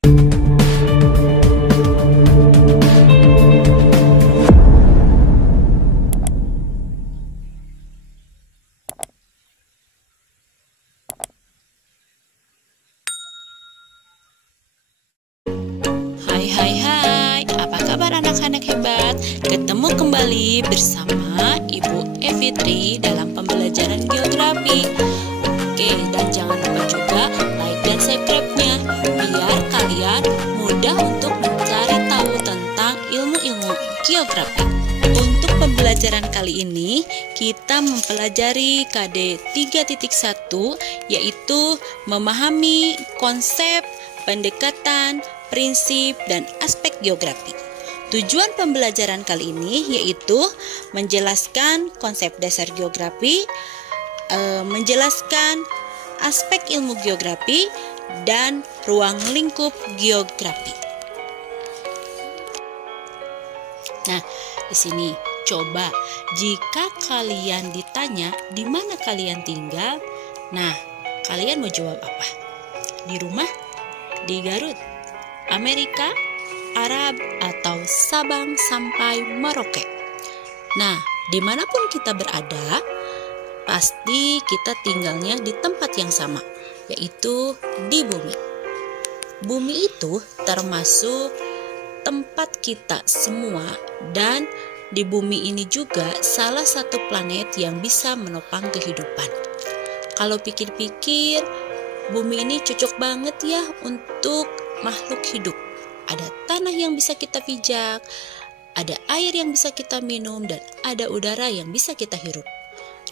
Hai, apa kabar anak-anak hebat? Ketemu kembali bersama Ibu Evitri dalam pembelajaran geografi. Oke, dan jangan lupa juga like dan subscribe-nya biar kalian mudah untuk mencari tahu tentang ilmu-ilmu geografi. Untuk pembelajaran kali ini, kita mempelajari KD 3.1, yaitu memahami konsep, pendekatan, prinsip, dan aspek geografi. Tujuan pembelajaran kali ini yaitu menjelaskan konsep dasar geografi, menjelaskan aspek ilmu geografi, dan ruang lingkup geografi. Nah, di sini coba jika kalian ditanya di mana kalian tinggal, nah kalian mau jawab apa? Di rumah? Di Garut? Amerika, Arab, atau Sabang sampai Merauke. Nah, dimanapun kita berada, pasti kita tinggalnya di tempat yang sama, yaitu di bumi. Bumi itu termasuk tempat kita semua, dan di bumi ini juga salah satu planet yang bisa menopang kehidupan. Kalau pikir-pikir, bumi ini cocok banget ya untuk makhluk hidup. Ada tanah yang bisa kita pijak, ada air yang bisa kita minum, dan ada udara yang bisa kita hirup.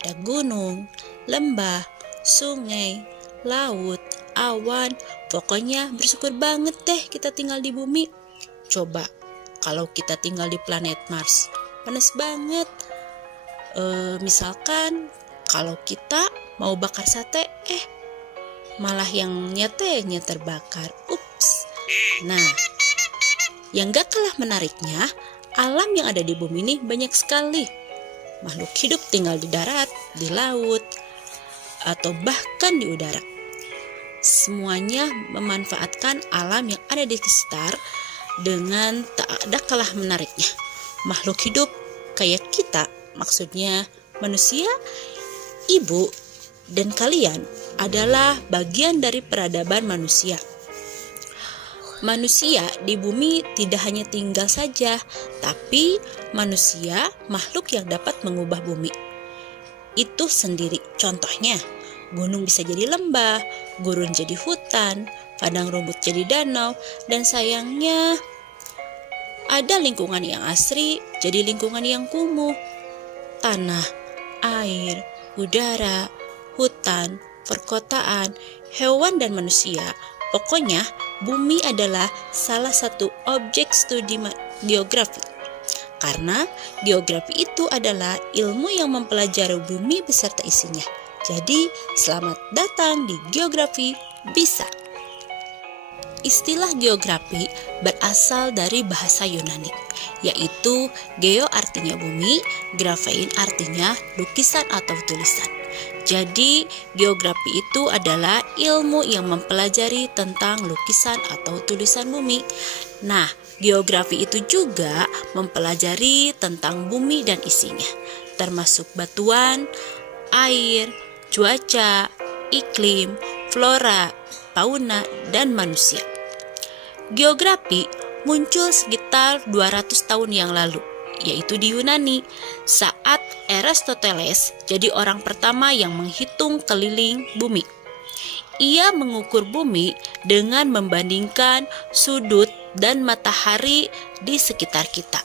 Ada gunung, lembah, sungai, laut, awan. Pokoknya bersyukur banget deh kita tinggal di bumi. Coba kalau kita tinggal di planet Mars, panas banget. Misalkan kalau kita mau bakar sate, malah yang nyatanya terbakar. Ups. Nah, yang gak kalah menariknya, alam yang ada di bumi ini banyak sekali. Makhluk hidup tinggal di darat, di laut, atau bahkan di udara. Semuanya memanfaatkan alam yang ada di sekitar dengan tak ada kalah menariknya. Makhluk hidup kayak kita, maksudnya manusia, ibu, dan kalian adalah bagian dari peradaban manusia. Manusia di bumi tidak hanya tinggal saja, tapi manusia makhluk yang dapat mengubah bumi itu sendiri. Contohnya, gunung bisa jadi lembah, gurun jadi hutan, padang rumput jadi danau, dan sayangnya ada lingkungan yang asri jadi lingkungan yang kumuh. Tanah, air, udara, hutan, perkotaan, hewan, dan manusia. Pokoknya, bumi adalah salah satu objek studi geografi. Karena geografi itu adalah ilmu yang mempelajari bumi beserta isinya. Jadi, selamat datang di Geografi Bisa. Istilah geografi berasal dari bahasa Yunani, yaitu geo artinya bumi, grafein artinya lukisan atau tulisan. Jadi, geografi itu adalah ilmu yang mempelajari tentang lukisan atau tulisan bumi. Nah, geografi itu juga mempelajari tentang bumi dan isinya, termasuk batuan, air, cuaca, iklim, flora, fauna, dan manusia. Geografi muncul sekitar 200 tahun yang lalu, yaitu di Yunani, saat Aristoteles jadi orang pertama yang menghitung keliling bumi. Ia mengukur bumi dengan membandingkan sudut dan matahari di sekitar kita.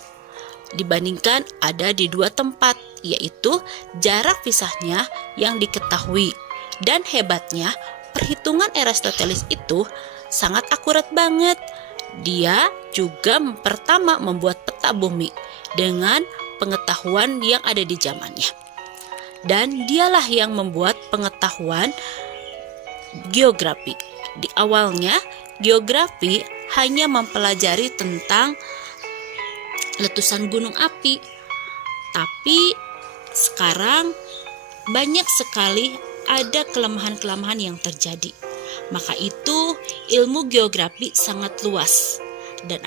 Dibandingkan ada di dua tempat, yaitu jarak pisahnya yang diketahui. Dan hebatnya, perhitungan Aristoteles itu sangat akurat banget. Dia juga pertama membuat peta bumi dengan pengetahuan yang ada di zamannya. Dan dialah yang membuat pengetahuan geografi. Di awalnya, geografi hanya mempelajari tentang letusan gunung api. Tapi sekarang banyak sekali ada kelemahan-kelemahan yang terjadi. Maka itu ilmu geografi sangat luas. Dan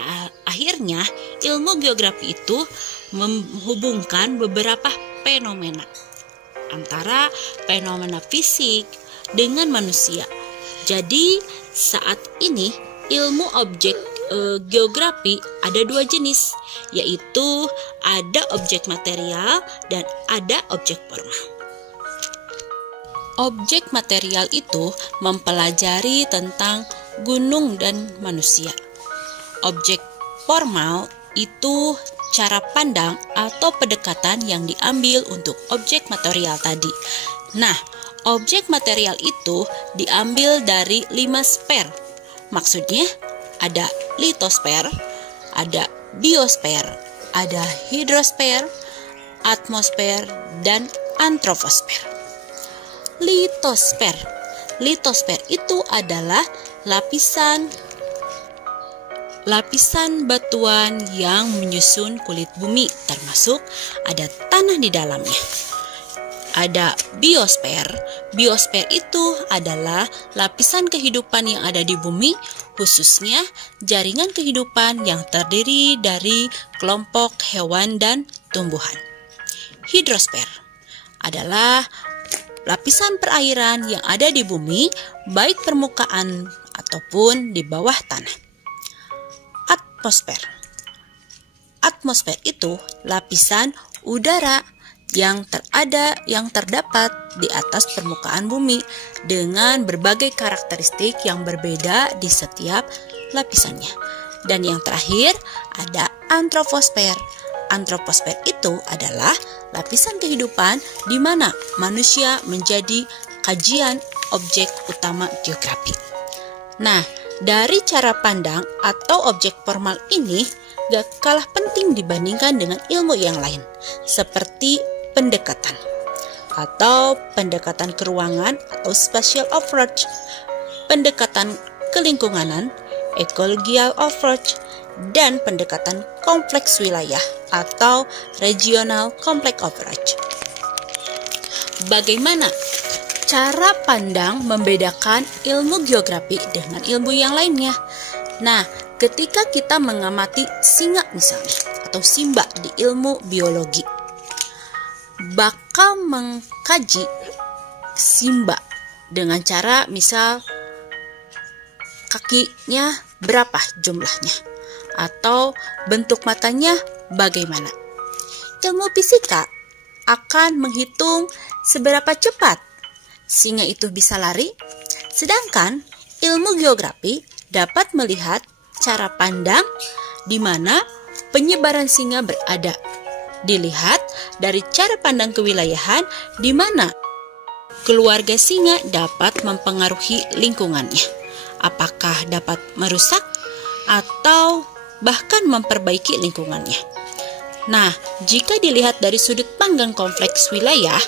akhirnya ilmu geografi itu menghubungkan beberapa fenomena antara fenomena fisik dengan manusia. Jadi saat ini ilmu objek geografi ada dua jenis, yaitu ada objek material dan ada objek formal. Objek material itu mempelajari tentang gunung dan manusia. Objek formal itu cara pandang atau pendekatan yang diambil untuk objek material tadi. Nah, objek material itu diambil dari 5 sfer. Maksudnya ada litosfer, ada biosfer, ada hidrosfer, atmosfer, dan antroposfer. Litosfer itu adalah lapisan batuan yang menyusun kulit bumi, termasuk ada tanah di dalamnya. Ada biosfer itu adalah lapisan kehidupan yang ada di bumi, khususnya jaringan kehidupan yang terdiri dari kelompok hewan dan tumbuhan. Hidrosfer adalah lapisan perairan yang ada di bumi, baik permukaan ataupun di bawah tanah. Atmosfer itu lapisan udara yang terdapat di atas permukaan bumi dengan berbagai karakteristik yang berbeda di setiap lapisannya. Dan yang terakhir ada antroposfer. Antroposfer itu adalah lapisan kehidupan di mana manusia menjadi kajian objek utama geografi. Nah, dari cara pandang atau objek formal ini gak kalah penting dibandingkan dengan ilmu yang lain, seperti pendekatan atau pendekatan ke ruangan atau spatial approach, pendekatan kelingkunganan, ecological approach, dan pendekatan kompleks wilayah atau regional complex approach. Bagaimana cara pandang membedakan ilmu geografi dengan ilmu yang lainnya? Nah, ketika kita mengamati singa misalnya, atau simba di ilmu biologi, bakal mengkaji simba dengan cara misal kakinya berapa jumlahnya, atau bentuk matanya bagaimana. Ilmu fisika akan menghitung seberapa cepat singa itu bisa lari, sedangkan ilmu geografi dapat melihat cara pandang di mana penyebaran singa berada. Dilihat dari cara pandang kewilayahan di mana keluarga singa dapat mempengaruhi lingkungannya. Apakah dapat merusak atau bahkan memperbaiki lingkungannya. Nah, jika dilihat dari sudut pandang kompleks wilayah,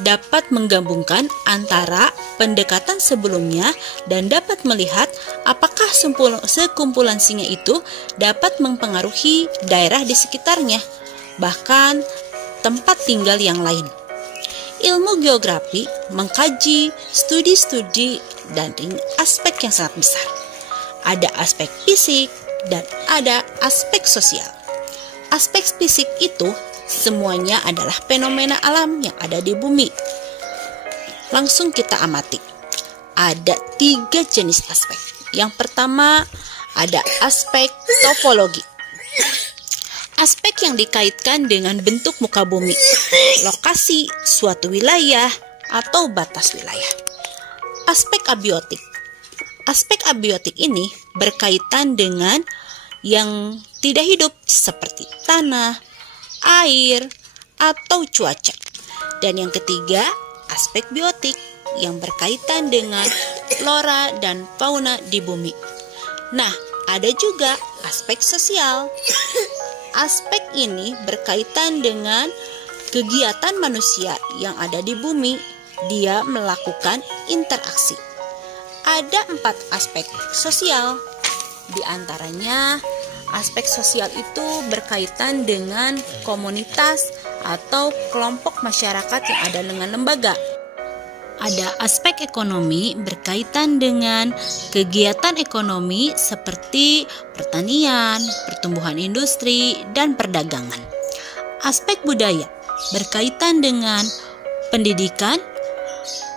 dapat menggabungkan antara pendekatan sebelumnya dan dapat melihat apakah sekumpulan singa itu dapat mempengaruhi daerah di sekitarnya, bahkan tempat tinggal yang lain. Ilmu geografi mengkaji studi-studi dari aspek yang sangat besar. Ada aspek fisik dan ada aspek sosial. Aspek fisik itu semuanya adalah fenomena alam yang ada di bumi. Langsung kita amati. Ada 3 jenis aspek. Yang pertama ada aspek topologi. Aspek yang dikaitkan dengan bentuk muka bumi, lokasi suatu wilayah atau batas wilayah. Aspek abiotik. Aspek abiotik ini berkaitan dengan yang tidak hidup seperti tanah, air, atau cuaca. Dan yang ketiga, aspek biotik yang berkaitan dengan flora dan fauna di bumi. Nah, ada juga aspek sosial. Aspek ini berkaitan dengan kegiatan manusia yang ada di bumi. Dia melakukan interaksi. Ada 4 aspek sosial. Di antaranya, aspek sosial itu berkaitan dengan komunitas atau kelompok masyarakat yang ada dengan lembaga. Ada aspek aspek ekonomi berkaitan dengan kegiatan ekonomi seperti pertanian, pertumbuhan industri, dan perdagangan. Aspek budaya berkaitan dengan pendidikan,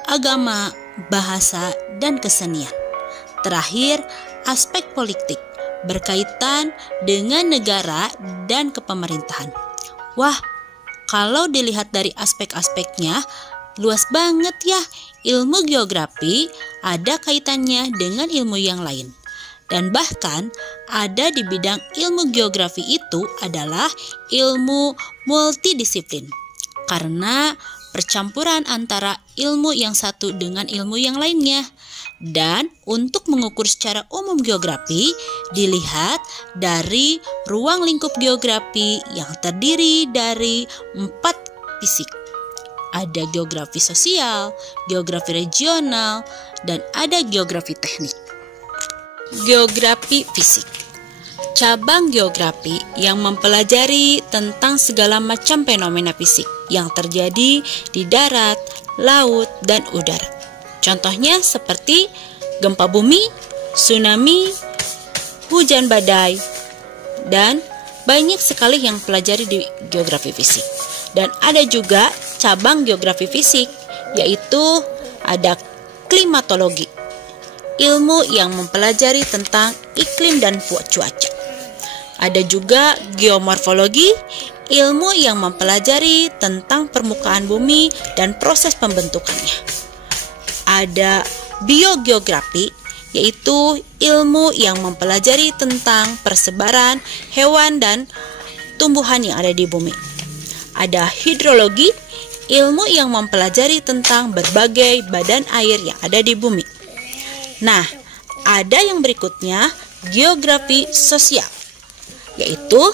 agama, bahasa, dan kesenian. Terakhir, aspek politik berkaitan dengan negara dan kepemerintahan. Wah, kalau dilihat dari aspek-aspeknya, luas banget ya. Ilmu geografi ada kaitannya dengan ilmu yang lain. Dan bahkan ada di bidang ilmu geografi itu adalah ilmu multidisiplin. Karena percampuran antara ilmu yang satu dengan ilmu yang lainnya. Dan untuk mengukur secara umum geografi dilihat dari ruang lingkup geografi yang terdiri dari 4 fisik. Ada geografi sosial, geografi regional, dan ada geografi teknik. Geografi fisik, cabang geografi yang mempelajari tentang segala macam fenomena fisik yang terjadi di darat, laut, dan udara. Contohnya seperti gempa bumi, tsunami, hujan badai, dan banyak sekali yang pelajari di geografi fisik. Dan ada juga cabang geografi fisik, yaitu ada klimatologi, ilmu yang mempelajari tentang iklim dan cuaca. Ada juga geomorfologi, ilmu yang mempelajari tentang permukaan bumi dan proses pembentukannya. Ada biogeografi, yaitu ilmu yang mempelajari tentang persebaran hewan dan tumbuhan yang ada di bumi. Ada hidrologi, ilmu yang mempelajari tentang berbagai badan air yang ada di bumi. Nah, ada yang berikutnya, geografi sosial, yaitu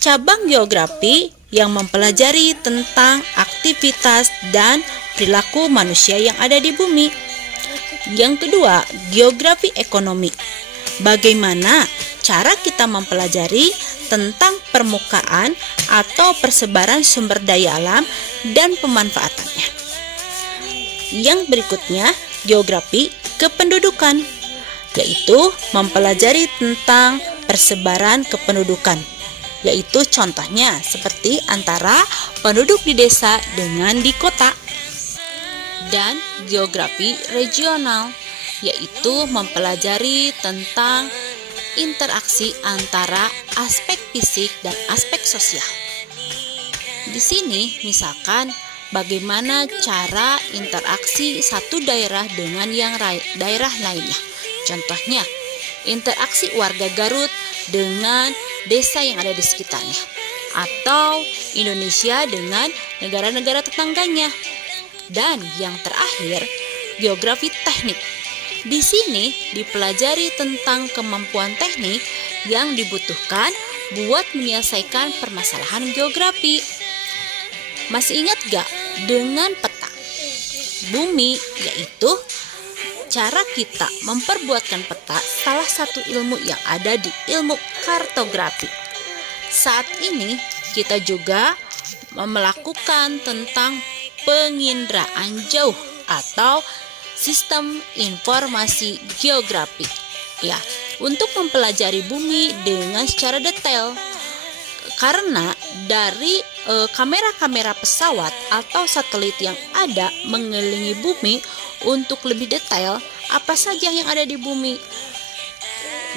cabang geografi yang mempelajari tentang aktivitas dan perilaku manusia yang ada di bumi. Yang kedua, geografi ekonomi. Bagaimana cara kita mempelajari tentang permukaan atau persebaran sumber daya alam dan pemanfaatannya. Yang berikutnya, geografi kependudukan, yaitu mempelajari tentang persebaran kependudukan, yaitu contohnya seperti antara penduduk di desa dengan di kota. Dan geografi regional, yaitu mempelajari tentang interaksi antara aspek fisik dan aspek sosial. Di sini misalkan bagaimana cara interaksi satu daerah dengan yang daerah lainnya. Contohnya, interaksi warga Garut dengan desa yang ada di sekitarnya, atau Indonesia dengan negara-negara tetangganya. Dan yang terakhir, geografi teknik. Di sini dipelajari tentang kemampuan teknik yang dibutuhkan buat menyelesaikan permasalahan geografi. Masih ingat gak dengan peta bumi, yaitu cara kita memperbuatkan peta, salah satu ilmu yang ada di ilmu kartografi. Saat ini kita juga melakukan tentang penginderaan jauh atau sistem informasi geografi, ya, untuk mempelajari bumi dengan secara detail. Karena dari kamera-kamera pesawat atau satelit yang ada mengelilingi bumi, untuk lebih detail apa saja yang ada di bumi.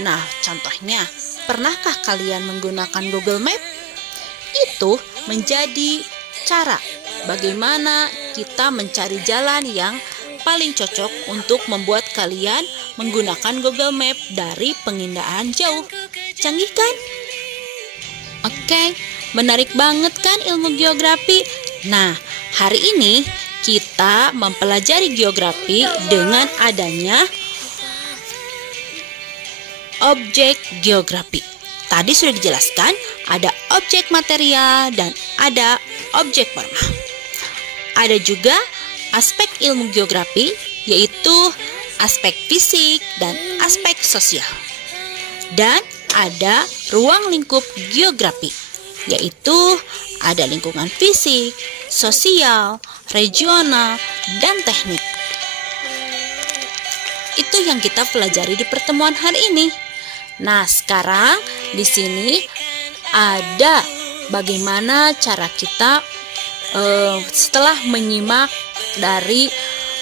Nah, contohnya, pernahkah kalian menggunakan Google Map? Itu menjadi cara bagaimana kita mencari jalan yang paling cocok untuk membuat kalian menggunakan Google Map dari penginderaan jauh. Canggih kan? Oke, menarik banget kan ilmu geografi? Nah, hari ini kita mempelajari geografi dengan adanya objek geografi. Tadi sudah dijelaskan, ada objek material dan ada objek formal. Ada juga aspek ilmu geografi, yaitu aspek fisik dan aspek sosial. Dan ada ruang lingkup geografi, yaitu ada lingkungan fisik, sosial, regional, dan teknik. Itu yang kita pelajari di pertemuan hari ini. Nah, sekarang di sini ada bagaimana cara kita setelah menyimak dari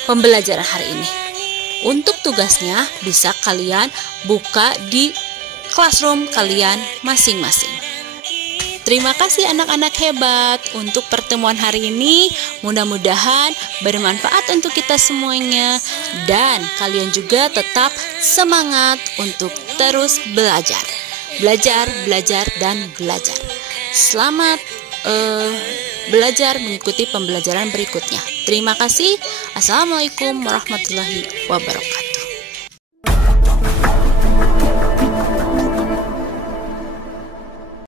pembelajaran hari ini. Untuk tugasnya bisa kalian buka di classroom kalian masing-masing. Terima kasih anak-anak hebat untuk pertemuan hari ini. Mudah-mudahan bermanfaat untuk kita semuanya. Dan kalian juga tetap semangat untuk terus belajar. Belajar, belajar, dan belajar. Selamat belajar mengikuti pembelajaran berikutnya. Terima kasih. Assalamualaikum warahmatullahi wabarakatuh.